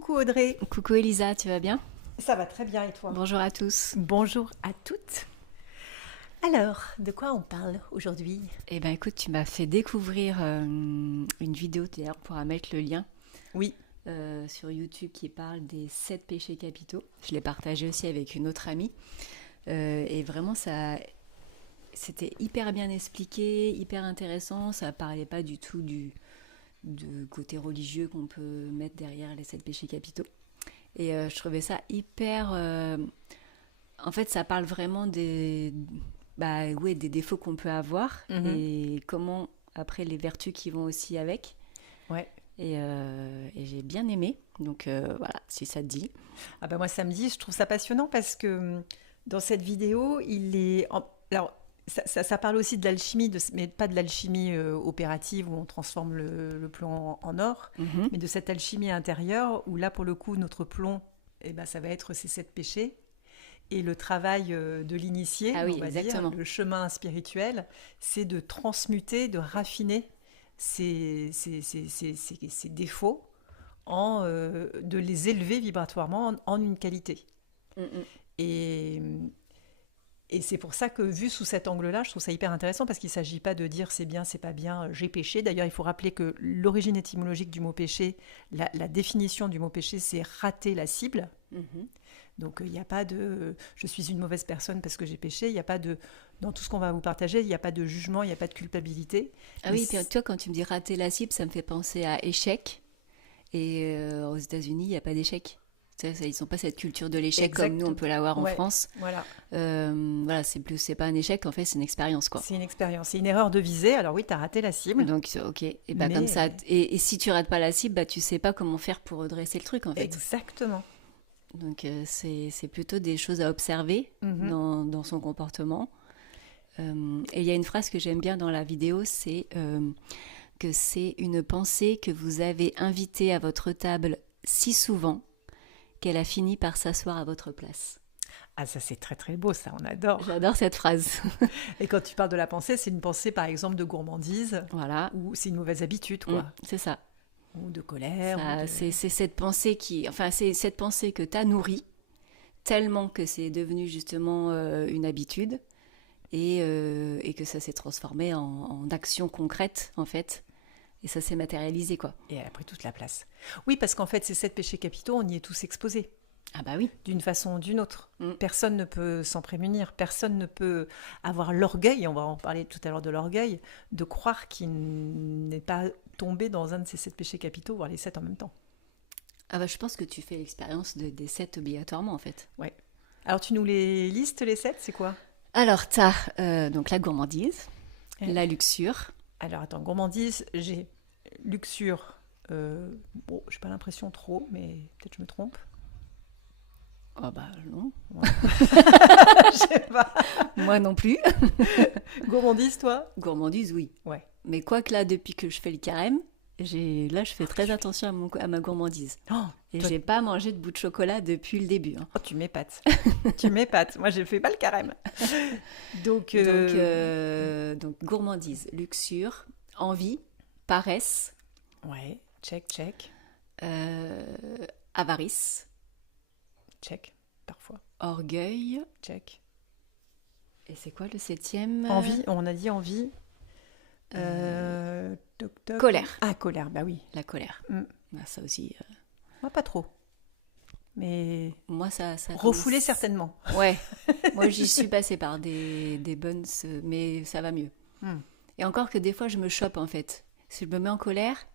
Coucou Audrey. Coucou Elisa, tu vas bien? Ça va très bien et toi? Bonjour à tous. Bonjour à toutes. Alors, de quoi on parle aujourd'hui? Eh ben écoute, tu m'as fait découvrir une vidéo, d'ailleurs on pourra mettre le lien Oui. sur YouTube qui parle des 7 péchés capitaux. Je l'ai partagé aussi avec une autre amie. Et vraiment c'était hyper bien expliqué, hyper intéressant. Ça parlait pas du tout du côté religieux qu'on peut mettre derrière les 7 péchés capitaux. Et je trouvais ça hyper... En fait, ça parle vraiment des défauts qu'on peut avoir et comment, après, les vertus qui vont aussi avec. Ouais. Et j'ai bien aimé. Donc voilà, si ça te dit. Ah ben moi ça me dit, je trouve ça passionnant parce que dans cette vidéo, alors ça parle aussi de l'alchimie, mais pas de l'alchimie opérative où on transforme le plomb en or, mais de cette alchimie intérieure où là pour le coup notre plomb, ça va être ces 7 péchés. Et le travail de l'initié, Ah oui, on va exactement. dire, le chemin spirituel, c'est de transmuter, de raffiner ces défauts, de les élever vibratoirement en une qualité. Et, et c'est pour ça que, vu sous cet angle-là, je trouve ça hyper intéressant parce qu'il ne s'agit pas de dire c'est bien, c'est pas bien, j'ai péché. D'ailleurs, il faut rappeler que l'origine étymologique du mot péché, la définition du mot péché, c'est rater la cible. Donc il n'y a pas de je suis une mauvaise personne parce que j'ai péché, il n'y a pas de dans tout ce qu'on va vous partager, il n'y a pas de jugement, il n'y a pas de culpabilité. Ah oui, puis toi quand tu me dis rater la cible, ça me fait penser à échec. Et aux États-Unis, il n'y a pas d'échec. Ils n'ont pas cette culture de l'échec comme nous on peut l'avoir en France. Voilà. Voilà, c'est pas un échec, en fait, c'est une expérience, quoi. C'est une expérience, c'est une erreur de visée. Alors oui, tu as raté la cible. Donc, ok. Et bah, Mais... comme ça. Et si tu rates pas la cible, bah, tu sais pas comment faire pour redresser le truc, en fait. Exactement. Donc, c'est plutôt des choses à observer dans son comportement. Et il y a une phrase que j'aime bien dans la vidéo, c'est que c'est une pensée que vous avez invitée à votre table si souvent qu'elle a fini par s'asseoir à votre place. Ah, ça c'est très très beau, ça, on adore. J'adore cette phrase. Et quand tu parles de la pensée, c'est une pensée par exemple de gourmandise, voilà. ou c'est une mauvaise habitude, quoi. C'est ça. Ou de colère. C'est cette pensée c'est cette pensée que tu as nourrie tellement que c'est devenu justement une habitude et que ça s'est transformé en action concrète, en fait. Et ça s'est matérialisé, quoi. Et elle a pris toute la place. Oui, parce qu'en fait, ces 7 péchés capitaux, on y est tous exposés. Ah bah oui. D'une façon ou d'une autre. Personne ne peut s'en prémunir. Personne ne peut avoir l'orgueil, on va en parler tout à l'heure de l'orgueil, de croire qu'il n'est pas tombé dans un de ces 7 péchés capitaux, voire les 7 en même temps. Ah bah je pense que tu fais l'expérience des 7 obligatoirement, en fait. Ouais. Alors tu nous les listes, les 7, c'est quoi? Alors t'as donc la gourmandise, la luxure. Alors attends, gourmandise, j'ai luxure. Bon, j'ai pas l'impression trop, mais peut-être je me trompe. Oh bah non. Ouais. Je sais pas. Moi non plus. Gourmandise, toi? Gourmandise, oui. Ouais. Mais quoi que là, depuis que je fais le carême, je fais très attention à ma gourmandise. Oh, et j'ai pas mangé de bout de chocolat depuis le début. Oh, tu m'épates. Tu m'épates. Moi, je fais pas le carême. Donc gourmandise, luxure, envie, paresse. Ouais, check. Avarice. Check, parfois. Orgueil. Check. Et c'est quoi le 7e? Envie, on a dit envie. Colère. Ah, colère, bah oui. La colère. Bah, ça aussi. Moi, pas trop. Mais. Moi, ça refoulé commence... certainement. Ouais. Moi, j'y suis passée par des bonnes. Mais ça va mieux. Et encore que des fois, je me chope en fait. Si je me mets en colère.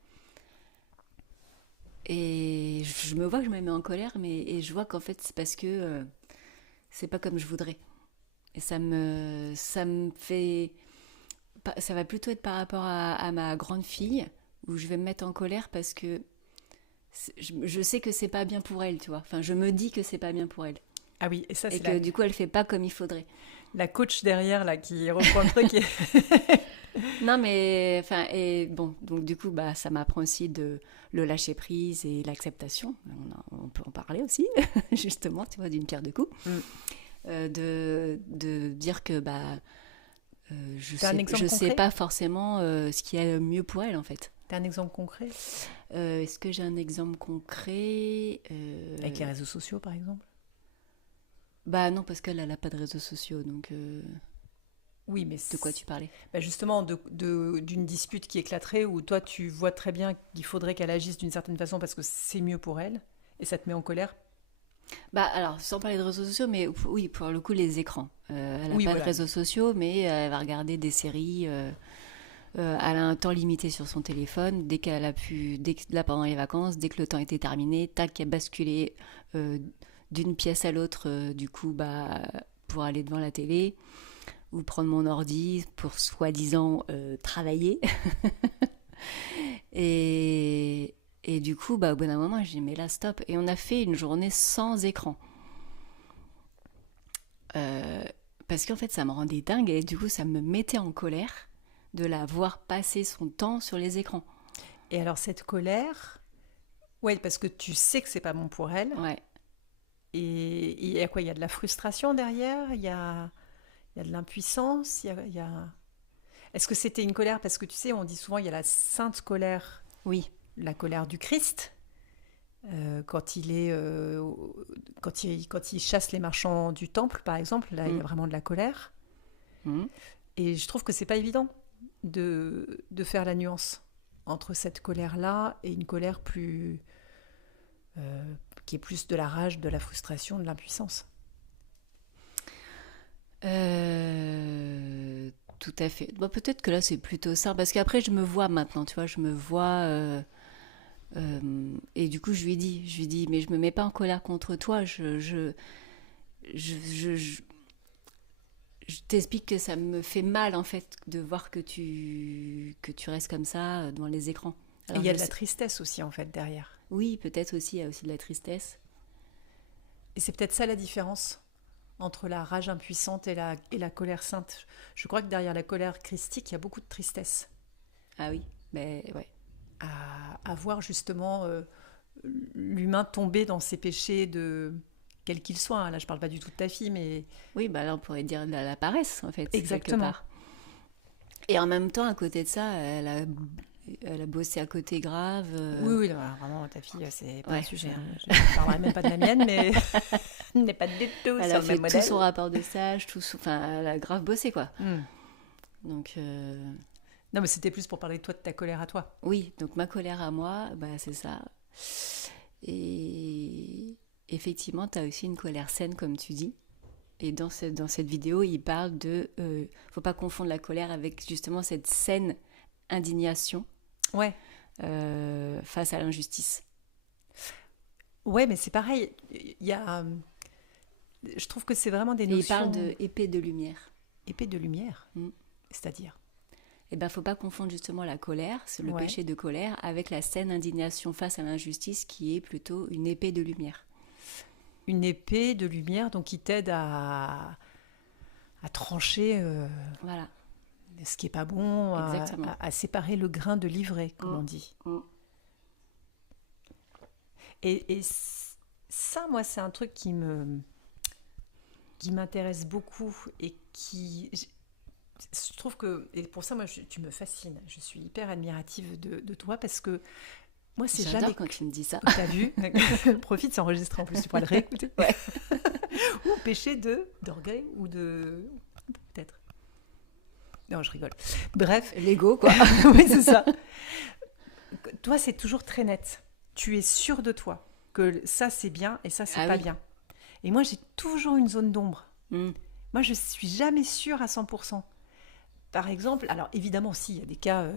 Et je me vois que je me mets en colère, et je vois qu'en fait, c'est parce que c'est pas comme je voudrais. Et ça me fait. Ça va plutôt être par rapport à ma grande fille, où je vais me mettre en colère parce que je sais que c'est pas bien pour elle, tu vois. Enfin, je me dis que c'est pas bien pour elle. Ah oui, et ça, c'est et que du coup, elle fait pas comme il faudrait. La coach derrière, là, qui reprend le truc. Non, mais enfin, et bon, donc du coup, bah, ça m'apprend aussi de le lâcher prise et l'acceptation. On peut en parler aussi, justement, tu vois, d'une pierre deux coups. De dire que je sais pas forcément ce qui est le mieux pour elle, en fait. T'as un exemple concret? Est-ce que j'ai un exemple concret? Avec les réseaux sociaux, par exemple? Bah non, parce qu'elle n'a pas de réseaux sociaux, donc Oui, mais de quoi tu parlais? bah, justement, d'une dispute qui éclaterait où toi, tu vois très bien qu'il faudrait qu'elle agisse d'une certaine façon parce que c'est mieux pour elle, et ça te met en colère. Bah alors, sans parler de réseaux sociaux, mais oui, pour le coup, les écrans. Elle n'a Oui, pas de voilà. réseaux sociaux, mais elle va regarder des séries. Elle a un temps limité sur son téléphone. Là pendant les vacances, dès que le temps était terminé, tac, elle basculé d'une pièce à l'autre, du coup, bah, pour aller devant la télé ou prendre mon ordi pour soi-disant travailler. et, et du coup, bah, au bout d'un moment, j'ai dit, mais là, stop. Et on a fait une journée sans écran. Euh, Parce qu'en fait, ça me rendait dingue et du coup, ça me mettait en colère de la voir passer son temps sur les écrans. Et alors, cette colère, ouais, parce que tu sais que c'est pas bon pour elle, Ouais. et il y a quoi? Il y a de la frustration derrière, il y a de l'impuissance, il y a... Est-ce que c'était une colère? Parce que tu sais, on dit souvent, il y a la sainte colère, Oui. la colère du Christ, quand il est, quand il chasse les marchands du temple, par exemple, là, il y a Mm. vraiment de la colère. Mm. Et je trouve que c'est pas évident de faire la nuance entre cette colère-là et une colère plus, euh, qui est plus de la rage, de la frustration, de l'impuissance. Euh, Tout à fait. Bon, peut-être que là, c'est plutôt ça. Parce qu'après, je me vois maintenant, tu vois, je me vois. Et du coup, je lui ai dit, mais je me mets pas en colère contre toi. Je, je, je- je t'explique que ça me fait mal, en fait, de voir que tu restes comme ça devant les écrans. Et il Alors, y a je de la sais. tristesse aussi, en fait, derrière. Oui, peut-être aussi, il y a aussi de la tristesse. Et c'est peut-être ça la différence entre la rage impuissante et la colère sainte. Je crois que derrière la colère christique, il y a beaucoup de tristesse. Ah oui, mais ouais. À voir justement l'humain tomber dans ses péchés de quel qu'il soit, hein. Là, je parle pas du tout de ta fille, mais Oui, bah là, on pourrait dire de la paresse, en fait, quelque exactement. part. Et en même temps, à côté de ça, elle a bossé à côté grave. Oui, oui, non, alors vraiment, ta fille, c'est pas un Ouais, sujet, hein. Je ne parlerai même pas de la mienne, mais elle n'est pas du tout elle sur a le fait même tout modèle. son rapport de stage, enfin, elle a grave bossé, quoi. Hmm. Donc, Non, mais c'était plus pour parler de toi, de ta colère à toi. oui, donc ma colère à moi, bah, c'est ça. Et effectivement, tu as aussi une colère saine, comme tu dis. Et dans cette vidéo, il parle de... faut pas confondre la colère avec justement cette saine indignation Ouais, face à l'injustice. ouais, mais c'est pareil. Il y a, je trouve que c'est vraiment des Et il parle notions de épée de lumière. épées de lumière, Mm. c'est-à-dire. Et ben, faut pas confondre justement la colère, c'est le Ouais. péché de colère, avec la saine indignation face à l'injustice, qui est plutôt une épée de lumière. Une épée de lumière, donc qui t'aide à trancher Voilà, ce qui est pas bon, exactement. à séparer le grain de l'ivraie, comme Mm. on dit. Mm. Et ça, moi, c'est un truc qui m'intéresse beaucoup et qui, je trouve que, et pour ça, moi, tu me fascines. Je suis hyper admirative de toi parce que moi, c'est jamais J'adore quand tu me dis ça. T'as vu? Profite, c'est enregistré en plus, tu pourras le réécouter. Ouais. Ou péché d'orgueil ou de... Peut-être. Non, je rigole. Bref, L'ego, quoi. oui, c'est ça. Toi, c'est toujours très net. Tu es sûr de toi que ça, c'est bien et ça, c'est Ah pas oui. bien. Et moi, j'ai toujours une zone d'ombre. Mm. Moi, je suis jamais sûre à 100%. Par exemple, alors évidemment, si, il y a des cas,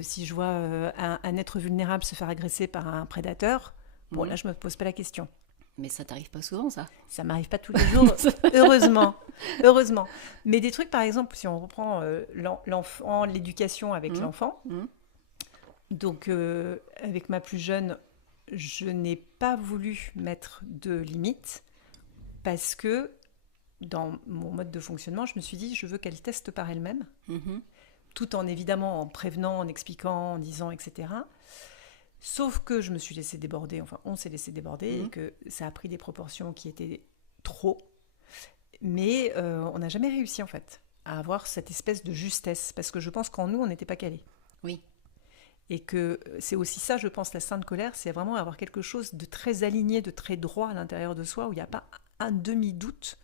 si je vois un être vulnérable se faire agresser par un prédateur, bon, Mm. là, je me pose pas la question. Mais ça t'arrive pas souvent, ça. Ça m'arrive pas tous les jours, heureusement, heureusement. Mais des trucs, par exemple, si on reprend l'enfant, l'éducation avec Mm. l'enfant, Mm. donc avec ma plus jeune, je n'ai pas voulu mettre de limites parce que dans mon mode de fonctionnement, je me suis dit, je veux qu'elle teste par elle-même, Mhm. tout en évidemment en prévenant, en expliquant, en disant, etc. Sauf que je me suis laissée déborder, enfin on s'est laissé déborder et que ça a pris des proportions qui étaient trop. Mais on n'a jamais réussi en fait à avoir cette espèce de justesse parce que je pense qu'en nous on n'était pas calés. Oui. Et que c'est aussi ça, je pense, la sainte colère, c'est vraiment avoir quelque chose de très aligné, de très droit à l'intérieur de soi, où il n'y a pas un demi-doute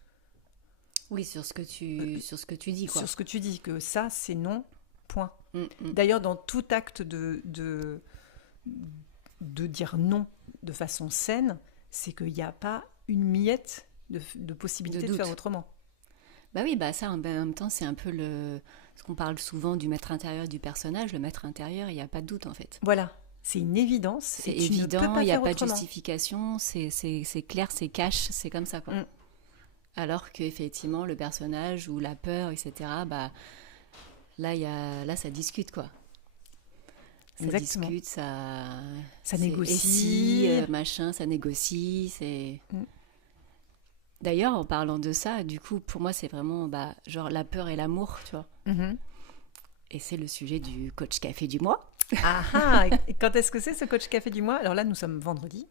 Oui, sur ce que tu dis, quoi. sur ce que tu dis, que ça, c'est non, point. Mm. D'ailleurs, dans tout acte de dire non de façon saine, c'est qu'il n'y a pas une miette de possibilité De de faire doute. autrement. Bah oui, bah ça, en même temps, c'est un peu ce qu'on parle souvent du maître intérieur et du personnage. Le maître intérieur, il n'y a pas de doute, en fait. Voilà, c'est une évidence C'est et tu ne peux évident, pas il n'y a faire pas de autrement. justification, c'est clair, c'est cash, c'est comme ça, quoi. Mm. Alors qu'effectivement, le personnage ou la peur, etc., bah, là, ça discute, quoi. Ça Exactement. discute, ça Ça c'est négocie. et si, machin, ça négocie. Mm. D'ailleurs, en parlant de ça, du coup, pour moi, c'est vraiment genre la peur et l'amour, tu vois. Mhm. Et c'est le sujet du coach café du mois. Ah ah, et quand est-ce que c'est ce coach café du mois? Alors là, nous sommes vendredi.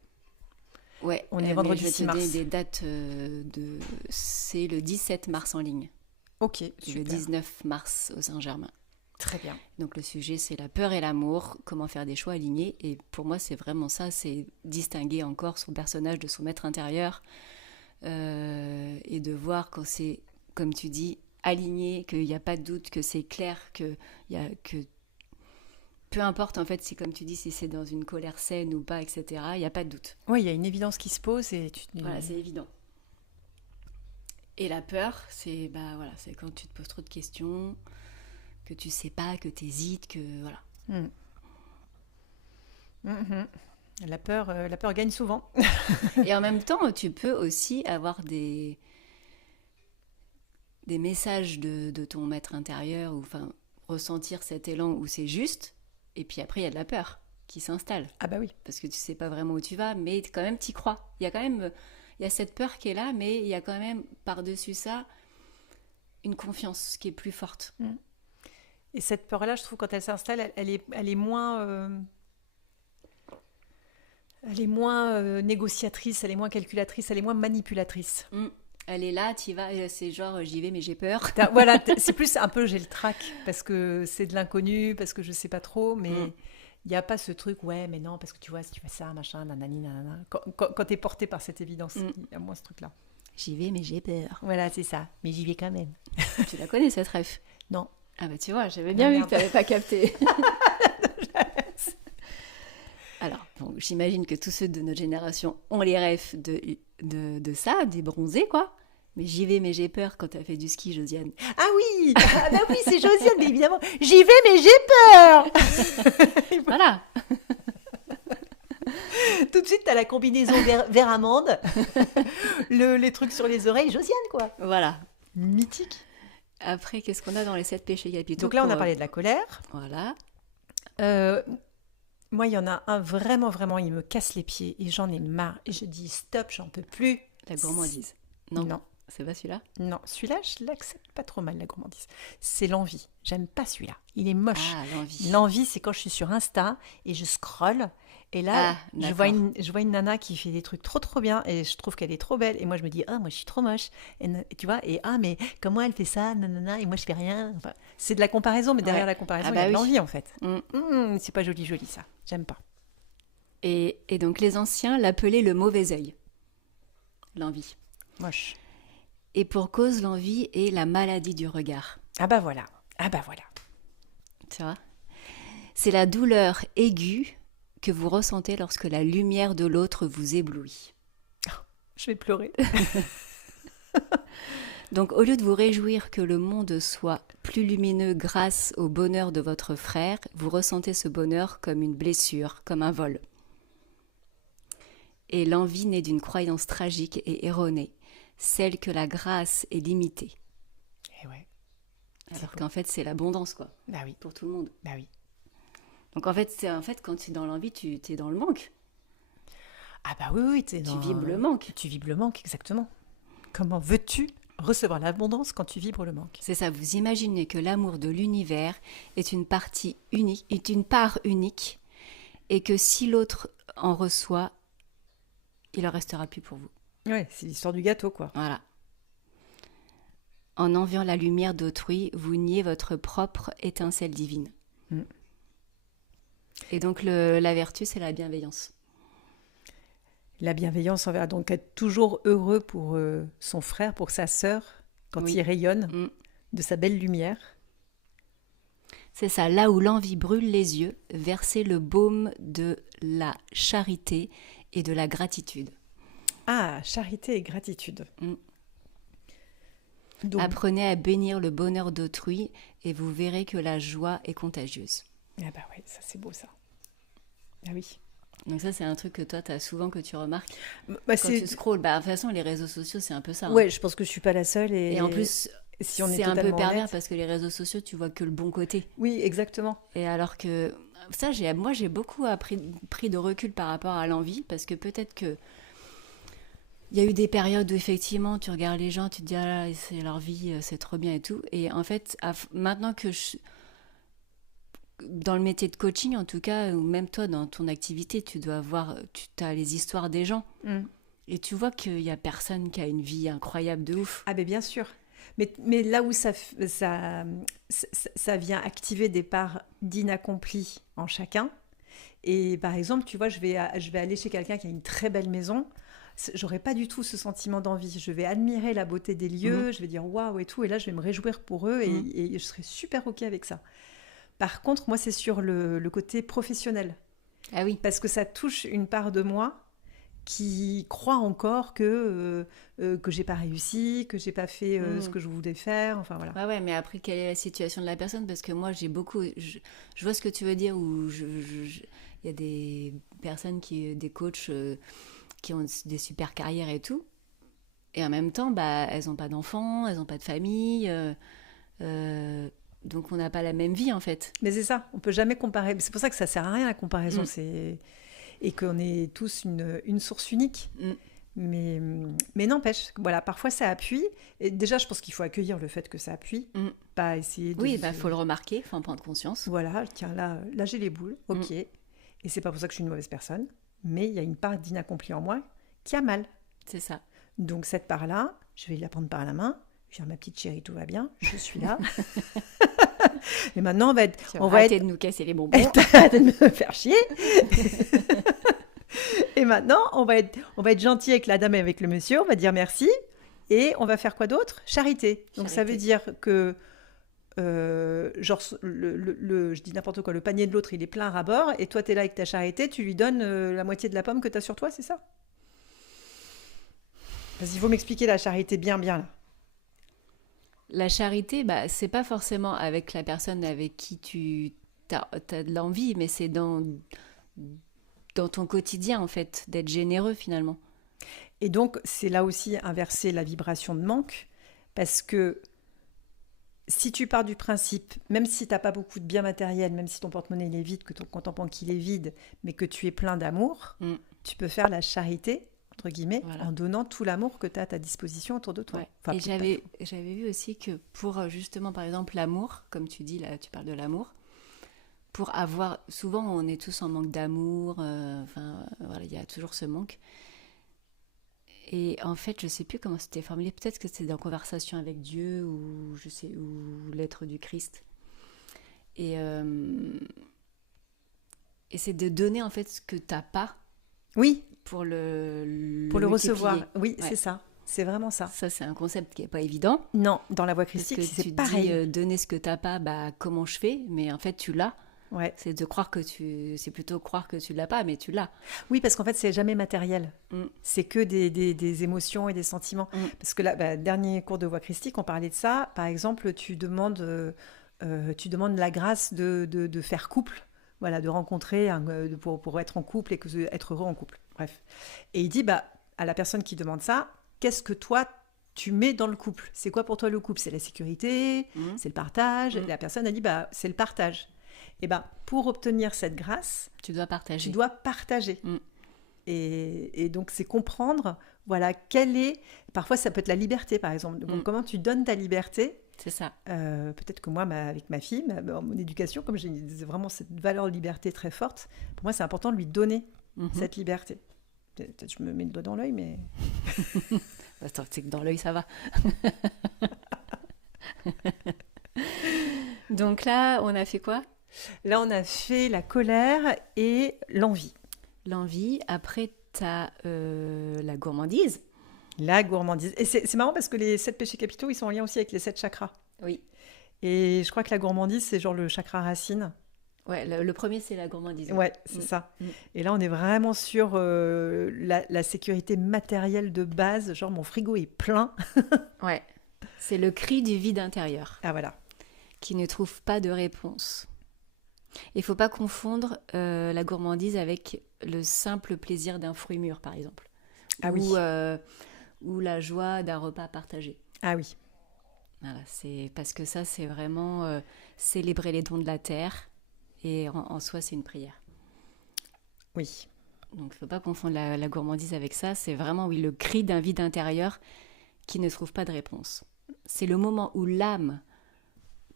Ouais, On est mais vendredi je vais 6 te donner mars. des dates c'est le 17 mars en ligne Ok, et le super. 19 mars au Saint-Germain. Très bien. Donc le sujet, c'est la peur et l'amour, comment faire des choix alignés. Et pour moi, c'est vraiment ça, c'est distinguer encore son personnage de son maître intérieur et de voir quand c'est, comme tu dis, aligné, qu'il n'y a pas de doute, que c'est clair, que peu importe en fait, si comme tu dis, si c'est dans une colère saine ou pas, etc., il n'y a pas de doute. Oui, il y a une évidence qui se pose et tu te dis... Voilà, c'est évident. Et la peur, c'est voilà, c'est quand tu te poses trop de questions, que tu sais pas, que tu hésites, que voilà. Mm. Mhm. La peur gagne souvent. Et en même temps, tu peux aussi avoir des messages de ton maître intérieur, ou enfin ressentir cet élan où c'est juste, et puis après il y a de la peur qui s'installe, Ah bah oui. parce que tu sais pas vraiment où tu vas, mais quand même t'y crois. Il y a quand même, il y a cette peur qui est là, mais il y a quand même par-dessus ça une confiance qui est plus forte. Et cette peur-là, je trouve, quand elle s'installe, elle est moins... elle est moins négociatrice, elle est moins calculatrice, elle est moins manipulatrice. Elle est là, t'y vas, c'est genre j'y vais mais j'ai peur. Voilà, c'est plus un peu j'ai le trac parce que c'est de l'inconnu, parce que je sais pas trop, mais il n'y a pas ce truc, ouais, mais non, parce que tu vois, si tu fais ça, machin, nanani, nanana. Quand t'es porté par cette évidence, il y a moins ce truc-là. J'y vais mais j'ai peur. Voilà, c'est ça. Mais j'y vais quand même. Tu la connais cette ref? Non. Ah bah tu vois, j'avais bien vu que t'avais pas capté. Alors, bon, j'imagine que tous ceux de notre génération ont les refs de ça, des bronzés, quoi. Mais j'y vais, mais j'ai peur quand t'as fait du ski, Josiane. Ah oui, ah bah oui, c'est Josiane, mais évidemment, j'y vais, mais j'ai peur. Voilà. Tout de suite, t'as la combinaison vert amande, les trucs sur les oreilles, Josiane, quoi. Voilà. Mythique. Après, qu'est-ce qu'on a dans les 7 péchés capitaux? Donc là, on a parlé de la colère. Voilà. Moi, il y en a un vraiment, vraiment, il me casse les pieds et j'en ai marre. Et je dis stop, j'en peux plus. La gourmandise. Non. C'est pas celui-là? Non, celui-là, je l'accepte pas trop mal, la gourmandise. C'est l'envie. J'aime pas celui-là. Il est moche. Ah, l'envie. L'envie, c'est quand je suis sur Insta et je scrolle. Et là, Ah, je d'accord. vois une nana qui fait des trucs trop, trop bien. Et je trouve qu'elle est trop belle. Et moi, je me dis, ah, moi, je suis trop moche. Et tu vois, et ah, mais comment elle fait ça, nanana, et moi, je fais rien. Enfin, c'est de la comparaison, mais derrière Ouais. la comparaison, Ah il y a bah de oui. l'envie, en fait. Mm. C'est pas joli, joli, ça. J'aime pas. Et donc, les anciens l'appelaient le mauvais œil. L'envie. Moche. Et pour cause, l'envie est la maladie du regard. Ah bah voilà. Ah bah voilà. Tu vois? C'est la douleur aiguë que vous ressentez lorsque la lumière de l'autre vous éblouit. Je vais pleurer. Donc, au lieu de vous réjouir que le monde soit plus lumineux grâce au bonheur de votre frère, vous ressentez ce bonheur comme une blessure, comme un vol. Et l'envie naît d'une croyance tragique et erronée, celle que la grâce est limitée. Et ouais. Alors qu'en fait, c'est l'abondance, quoi, Bah oui. pour tout le monde. Bah oui. Donc en fait, quand tu es dans l'envie, tu es dans le manque. Ah bah oui, oui. Tu vibres le manque. Tu vibres le manque, exactement. Comment veux-tu recevoir l'abondance quand tu vibres le manque? C'est ça, vous imaginez que l'amour de l'univers est une partie unique, est une part unique, et que si l'autre en reçoit, il en restera plus pour vous. Ouais, c'est l'histoire du gâteau, quoi. Voilà. En enviant la lumière d'autrui, vous niez votre propre étincelle divine. Et donc, la vertu, c'est la bienveillance. La bienveillance envers, donc être toujours heureux pour son frère, pour sa sœur, quand Oui. il rayonne Mm. de sa belle lumière. C'est ça, là où l'envie brûle les yeux, verser le baume de la charité et de la gratitude. Ah, charité et gratitude. Mm. Donc, Apprenez à bénir le bonheur d'autrui et vous verrez que la joie est contagieuse. ah bah ouais, ça c'est beau ça. Ah oui. Donc ça, c'est un truc que toi, tu as souvent que tu remarques Bah, quand c'est... tu scrolles. Bah, de toute façon, les réseaux sociaux, c'est un peu ça. Hein. Ouais, je pense que je suis pas la seule. Et en plus, si on est c'est un peu totalement pervers honnête... parce que les réseaux sociaux, tu vois que le bon côté. Oui, exactement. Et alors que ça, moi, j'ai beaucoup pris de recul par rapport à l'envie parce que peut-être que il y a eu des périodes où effectivement, tu regardes les gens, tu te dis, ah là, c'est leur vie, c'est trop bien et tout. Et en fait, maintenant que dans le métier de coaching, en tout cas, ou même toi, dans ton activité, tu dois voir, tu as les histoires des gens. Mm. Et tu vois qu'il y a personne qui a une vie incroyable de ouf. Ah ben bien sûr. Mais là où ça vient activer des parts d'inaccompli en chacun. Et par exemple, tu vois, je vais aller chez quelqu'un qui a une très belle maison. J'aurais pas du tout ce sentiment d'envie. Je vais admirer la beauté des lieux, je vais dire waouh et tout. Et là, je vais me réjouir pour eux et je serai super OK avec ça. Par contre, moi, c'est sur le côté professionnel. Ah oui. Parce que ça touche une part de moi qui croit encore que j'ai pas réussi, que j'ai pas fait ce que je voulais faire, enfin voilà. Ouais, mais après, quelle est la situation de la personne? Parce que moi, j'ai beaucoup... Je vois ce que tu veux dire, où il y a des personnes, des coachs qui ont des super carrières et tout, et en même temps, bah, elles n'ont pas d'enfants, elles n'ont pas de famille, donc on n'a pas la même vie, en fait. Mais c'est ça, on peut jamais comparer. C'est pour ça que ça sert à rien, la comparaison. Et qu'on est tous une source unique. Mais n'empêche, voilà, parfois ça appuie. Et déjà, je pense qu'il faut accueillir le fait que ça appuie, pas essayer de... Oui, il faut le remarquer, il faut en prendre conscience. Voilà, tiens, là j'ai les boules, ok. Et c'est pas pour ça que je suis une mauvaise personne, mais il y a une part d'inaccompli en moi qui a mal. C'est ça. Donc cette part-là, je vais la prendre par la main, je vais dire, ma petite chérie, tout va bien, je suis là. Et maintenant, on va arrêter de nous casser les bonbons. Arrêtez de me faire chier. Et maintenant, on va être gentil avec la dame et avec le monsieur, on va dire merci. Et on va faire quoi d'autre? Charité. Donc ça veut dire que, genre, je dis n'importe quoi, le panier de l'autre, il est plein à bord, et toi, tu es là avec ta charité, tu lui donnes la moitié de la pomme que tu as sur toi, c'est ça? Vas-y, il faut m'expliquer la charité bien là. La charité, bah, c'est pas forcément avec la personne avec qui tu as de l'envie, mais c'est dans ton quotidien, en fait, d'être généreux, finalement. Et donc, c'est là aussi inverser la vibration de manque, parce que si tu pars du principe, même si tu n'as pas beaucoup de biens matériels, même si ton porte-monnaie il est vide, que ton compte en banque il est vide, mais que tu es plein d'amour, tu peux faire la charité, entre guillemets, en donnant tout l'amour que tu as à ta disposition autour de toi. Ouais. Enfin, et j'avais vu aussi que pour justement, par exemple, l'amour, comme tu dis, là, tu parles de l'amour, pour avoir... Souvent, on est tous en manque d'amour, voilà, il y a toujours ce manque. Et en fait, je ne sais plus comment c'était formulé, peut-être que c'était dans Conversation avec Dieu, ou Lettre du Christ. Et c'est de donner, en fait, ce que tu n'as pas. Oui. Pour le recevoir. Oui, ouais. C'est ça. C'est vraiment ça. Ça, c'est un concept qui n'est pas évident. Non, dans la voie christique, c'est pareil. Dis, donner ce que tu n'as pas, bah, comment je fais? Mais en fait, tu l'as. Ouais. C'est plutôt croire que tu l'as pas, mais tu l'as. Oui, parce qu'en fait, c'est jamais matériel. C'est que des émotions et des sentiments. Parce que là, dernier cours de voie christique, on parlait de ça. Par exemple, tu demandes la grâce de faire couple. Voilà, de rencontrer pour être en couple et être heureux en couple. Bref. Et il dit, à la personne qui demande ça, qu'est-ce que toi, tu mets dans le couple? C'est quoi pour toi le couple? C'est la sécurité, c'est le partage. Et la personne a dit, c'est le partage. Et pour obtenir cette grâce, tu dois partager. Et donc, c'est comprendre, voilà, parfois, ça peut être la liberté, par exemple. Donc, comment tu donnes ta liberté? C'est ça. Peut-être que moi, avec ma fille, mon éducation, comme j'ai vraiment cette valeur de liberté très forte, pour moi, c'est important de lui donner cette liberté. Peut-être je me mets le doigt dans l'œil, mais... C'est que dans l'œil, ça va. Donc là, on a fait quoi? Là, on a fait la colère et l'envie. L'envie, après, tu as la gourmandise. La gourmandise. Et c'est marrant parce que les 7 péchés capitaux, ils sont en lien aussi avec les 7 chakras. Oui. Et je crois que la gourmandise, c'est genre le chakra racine. Ouais, le premier, c'est la gourmandise. Ouais, c'est Mm, ça. mm. Et là, on est vraiment sur la sécurité matérielle de base. Genre, mon frigo est plein. Ouais. C'est le cri du vide intérieur Ah, voilà. qui ne trouve pas de réponse. Il faut pas confondre la gourmandise avec le simple plaisir d'un fruit mûr, par exemple. Ah oui. Ou la joie d'un repas partagé. Ah oui. Voilà, c'est parce que ça, c'est vraiment célébrer les dons de la terre. Et en soi, c'est une prière. Oui. Donc, il ne faut pas confondre la gourmandise avec ça. C'est vraiment, oui, le cri d'un vide intérieur qui ne trouve pas de réponse. C'est le moment où l'âme,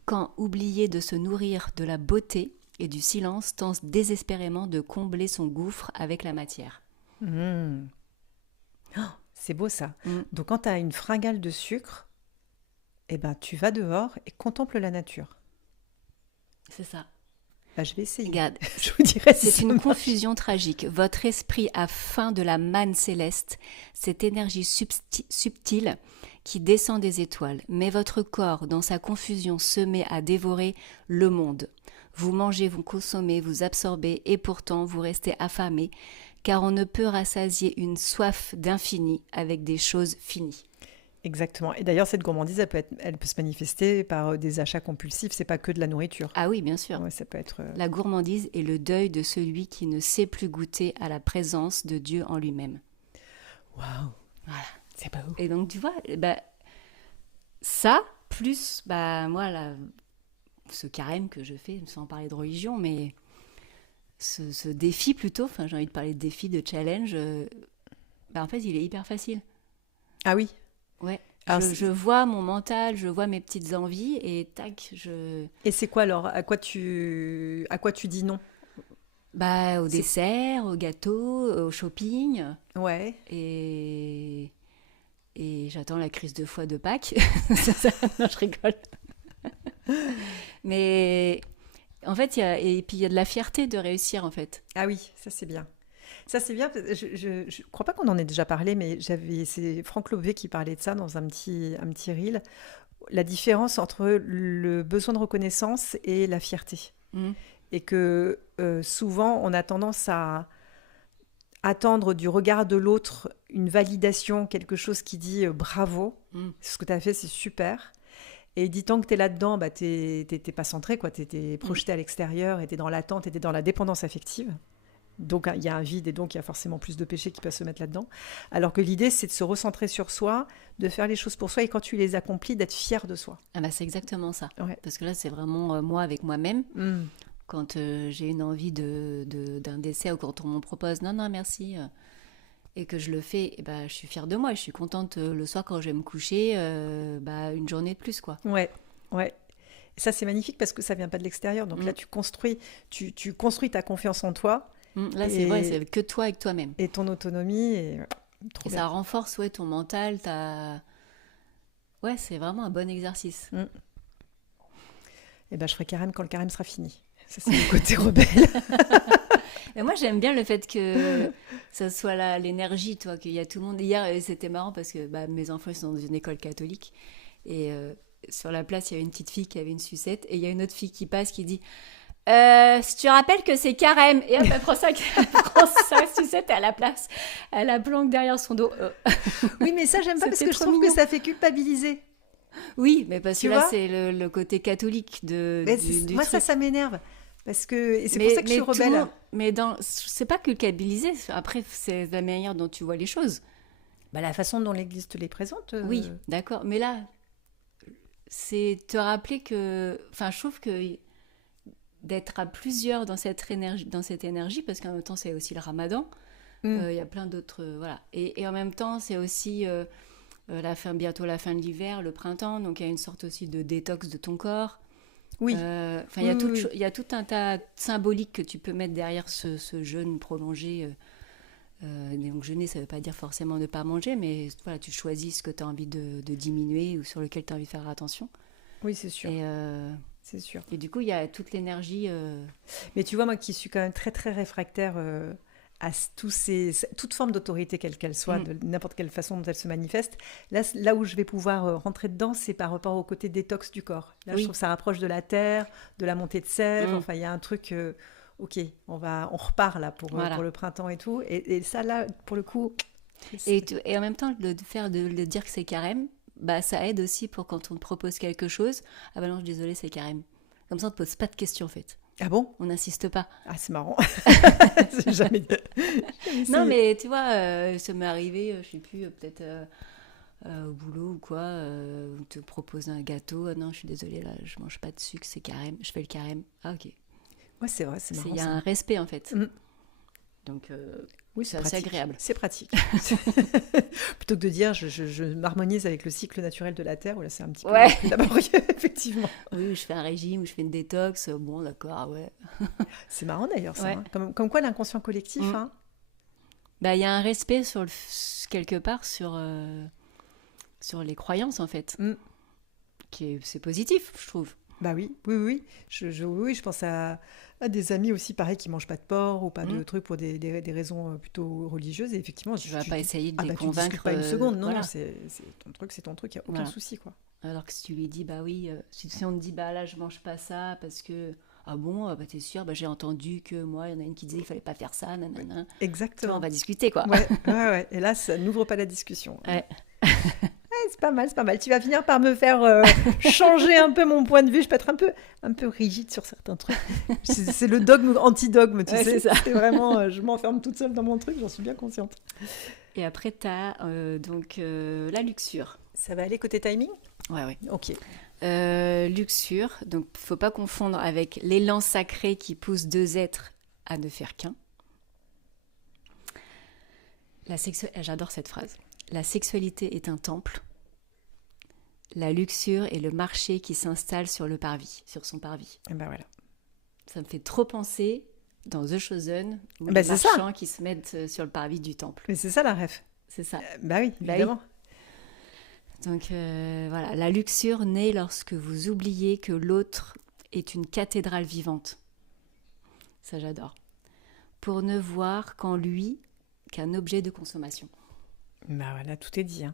quand oubliée de se nourrir de la beauté et du silence, tente désespérément de combler son gouffre avec la matière. Mmh. Oh, c'est beau ça. Mm. Donc, quand tu as une fringale de sucre, eh ben, tu vas dehors et contemple la nature. C'est ça. Bah, je vais essayer. Regarde, Je vous dirai si c'est ça une marche. confusion tragique. Votre esprit a faim de la manne céleste, cette énergie subtile qui descend des étoiles. Mais votre corps, dans sa confusion, se met à dévorer le monde. Vous mangez, vous consommez, vous absorbez, et pourtant vous restez affamé, car on ne peut rassasier une soif d'infini avec des choses finies. Exactement. Et d'ailleurs, cette gourmandise, elle peut se manifester par des achats compulsifs. C'est pas que de la nourriture. Ah oui, bien sûr. Ouais, ça peut être. La gourmandise est le deuil de celui qui ne sait plus goûter à la présence de Dieu en lui-même. Waouh. Voilà. C'est pas ouf. Et donc, tu vois, ça, plus, moi, ce carême que je fais, sans parler de religion, mais ce défi plutôt, enfin, j'ai envie de parler de défi, de challenge, en fait, il est hyper facile. Ah oui. Ouais. Alors, Je vois mon mental, je vois mes petites envies et tac, Et c'est quoi alors? À quoi tu dis non? au dessert, au gâteau, au shopping. Ouais. Et j'attends la crise de foie de Pâques. Non, je rigole. Mais en fait, et puis il y a de la fierté de réussir en fait. Ah oui, ça c'est bien. Ça c'est bien. Je crois pas qu'on en ait déjà parlé, mais c'est Franck Lobé qui parlait de ça dans un petit reel. La différence entre le besoin de reconnaissance et la fierté. Mm. Et que souvent on a tendance à attendre du regard de l'autre une validation, quelque chose qui dit bravo, ce que tu as fait c'est super. Et dit tant que tu es là-dedans, bah, t'es pas centré, quoi. Tu es projeté à l'extérieur, et tu es dans l'attente, et tu es dans la dépendance affective. Donc il y a un vide et donc il y a forcément plus de péchés qui peuvent se mettre là-dedans. Alors que l'idée c'est de se recentrer sur soi, de faire les choses pour soi et quand tu les accomplis, d'être fier de soi. Ah c'est exactement ça. Ouais. Parce que là, c'est vraiment moi avec moi-même. Mm. Quand j'ai une envie d'un dessert ou quand on me propose non, non, merci, et que je le fais, je suis fière de moi. Je suis contente le soir quand je vais me coucher, une journée de plus, quoi. Ouais, ouais. Et ça c'est magnifique parce que ça vient pas de l'extérieur. Donc là tu construis ta confiance en toi. Là, c'est vrai, c'est que toi avec toi-même. Et ton autonomie. Et ça renforce ton mental. Ouais, c'est vraiment un bon exercice. Mm. Et je ferai carême quand le carême sera fini. Ça, c'est le côté rebelle. Et moi, j'aime bien le fait que ça soit là l'énergie, toi, qu'il y a tout le monde. Hier, c'était marrant parce que mes enfants ils sont dans une école catholique. Et sur la place, il y a une petite fille qui avait une sucette. Et il y a une autre fille qui passe qui dit... si tu rappelles que c'est carême, et hop, elle prend sa sucette à la place, elle la planque derrière son dos. Oui, mais ça, j'aime pas parce que je trouve que ça fait culpabiliser. Oui, mais parce que là, vois c'est le côté catholique du moi, truc. ça m'énerve. Parce que et c'est pour ça que je suis rebelle. Mais c'est pas culpabiliser. Après, c'est la manière dont tu vois les choses. La façon dont l'Église te les présente. Oui, d'accord. Mais là, c'est te rappeler que... Enfin, je trouve que d'être à plusieurs dans cette énergie, parce qu'en même temps, c'est aussi le ramadan. Il y a plein d'autres... voilà. Et en même temps, c'est aussi bientôt la fin de l'hiver, le printemps. Donc, il y a une sorte aussi de détox de ton corps. Oui. Il y a tout un tas symbolique que tu peux mettre derrière ce jeûne prolongé. Donc jeûner, ça ne veut pas dire forcément ne pas manger, mais voilà, tu choisis ce que tu as envie de diminuer ou sur lequel tu as envie de faire attention. Oui, c'est sûr. Et c'est sûr. Et du coup, il y a toute l'énergie. Mais tu vois, moi qui suis quand même très, très réfractaire à toute forme d'autorité, quelle qu'elle soit, de n'importe quelle façon dont elle se manifeste, là où je vais pouvoir rentrer dedans, c'est par rapport au côté détox du corps. Là, je trouve que ça rapproche de la terre, de la montée de sève. Enfin, il y a un truc... ok, on repart là pour le printemps et tout. Et ça, là, pour le coup... Et en même temps, de dire que c'est carême, bah, ça aide aussi pour quand on te propose quelque chose. Ah bah non, je suis désolée, c'est carême. Comme ça, on ne te pose pas de questions, en fait. Ah bon? On n'insiste pas. Ah, c'est marrant. C'est jamais... Non, mais tu vois, ça m'est arrivé, je sais plus, peut-être au boulot ou quoi, on te propose un gâteau. Ah non, je suis désolée, là, je mange pas de sucre, c'est carême. Je fais le carême. Ah, ok. Ouais, c'est vrai, c'est marrant. Il y a un respect, en fait. Donc, oui, c'est assez agréable. C'est pratique. Plutôt que de dire je m'harmonise avec le cycle naturel de la Terre, où là c'est un petit peu plus laborieux, effectivement. Oui, je fais un régime, ou je fais une détox, bon d'accord, ouais. C'est marrant d'ailleurs ça, comme quoi l'inconscient collectif. Bah, y a un respect quelque part sur les croyances en fait, c'est positif, je trouve. Bah oui. Je pense à des amis aussi, pareil, qui mangent pas de porc ou pas de trucs pour des raisons plutôt religieuses. Et effectivement, tu vas pas essayer de les convaincre. Tu pas une seconde, non, c'est ton truc, il y a aucun souci, quoi. Alors que si tu lui dis, bah oui, si on te dit, bah là, je mange pas ça parce que, ah bon, bah t'es sûr, bah j'ai entendu que moi, il y en a une qui disait qu'il fallait pas faire ça, nanana. Exactement. Tu vois, on va discuter, quoi. Ouais. Et là, ça n'ouvre pas la discussion. Ouais. C'est pas mal. Tu vas finir par me faire changer un peu mon point de vue. Je peux être un peu rigide sur certains trucs. C'est le dogme anti-dogme, tu sais. C'est vraiment, je m'enferme toute seule dans mon truc, j'en suis bien consciente. Et après, tu as la luxure. Ça va aller côté timing ? Ouais. Ok. Luxure, donc faut pas confondre avec l'élan sacré qui pousse deux êtres à ne faire qu'un. J'adore cette phrase. La sexualité est un temple. La luxure est le marché qui s'installe sur son parvis. Et ben voilà. Ça me fait trop penser dans The Chosen, où les marchands qui se mettent sur le parvis du temple. Mais c'est ça la ref. C'est ça. Bah oui, évidemment. Donc voilà, la luxure naît lorsque vous oubliez que l'autre est une cathédrale vivante. Ça, j'adore. Pour ne voir qu'en lui qu'un objet de consommation. Bah voilà, tout est dit.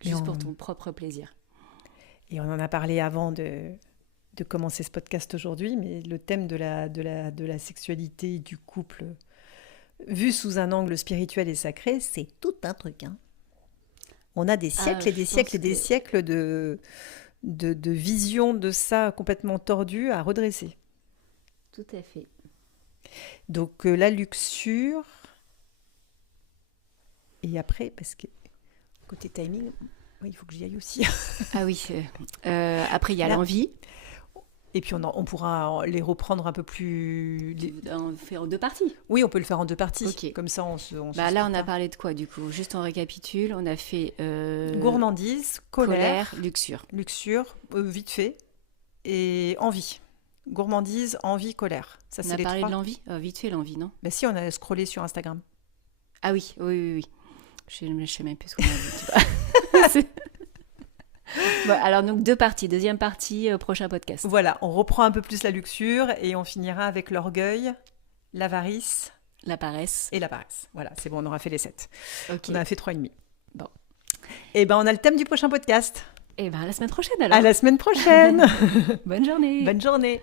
Juste pour ton propre plaisir. Et on en a parlé avant de commencer ce podcast aujourd'hui, mais le thème de la sexualité, du couple, vu sous un angle spirituel et sacré, c'est tout un truc. On a des siècles et des siècles et des siècles de vision de ça complètement tordu à redresser. Tout à fait. Donc la luxure... Et après, parce que côté timing, il faut que j'y aille aussi. Ah oui. Après, il y a l'envie. Et puis on pourra les reprendre un peu plus... On fait en deux parties. Oui, on peut le faire en deux parties. Okay. Comme ça, là, on a parlé de quoi, du coup ? Juste on récapitule. On a fait... gourmandise, colère, luxure. Luxure, vite fait. Et envie. Gourmandise, envie, colère. Ça, on a parlé de l'envie ? Vite fait, l'envie, non ? Ben si, on a scrollé sur Instagram. Ah oui. Je sais même plus ce qu'on a dit. Bon, alors, donc, deux parties. Deuxième partie, prochain podcast. Voilà, on reprend un peu plus la luxure et on finira avec l'orgueil, l'avarice, la paresse. Et la paresse. Voilà, c'est bon, on aura fait les 7. Okay. On a fait 3,5. Bon. Et ben, on a le thème du prochain podcast. Et ben, à la semaine prochaine alors. À la semaine prochaine. Bonne journée. Bonne journée.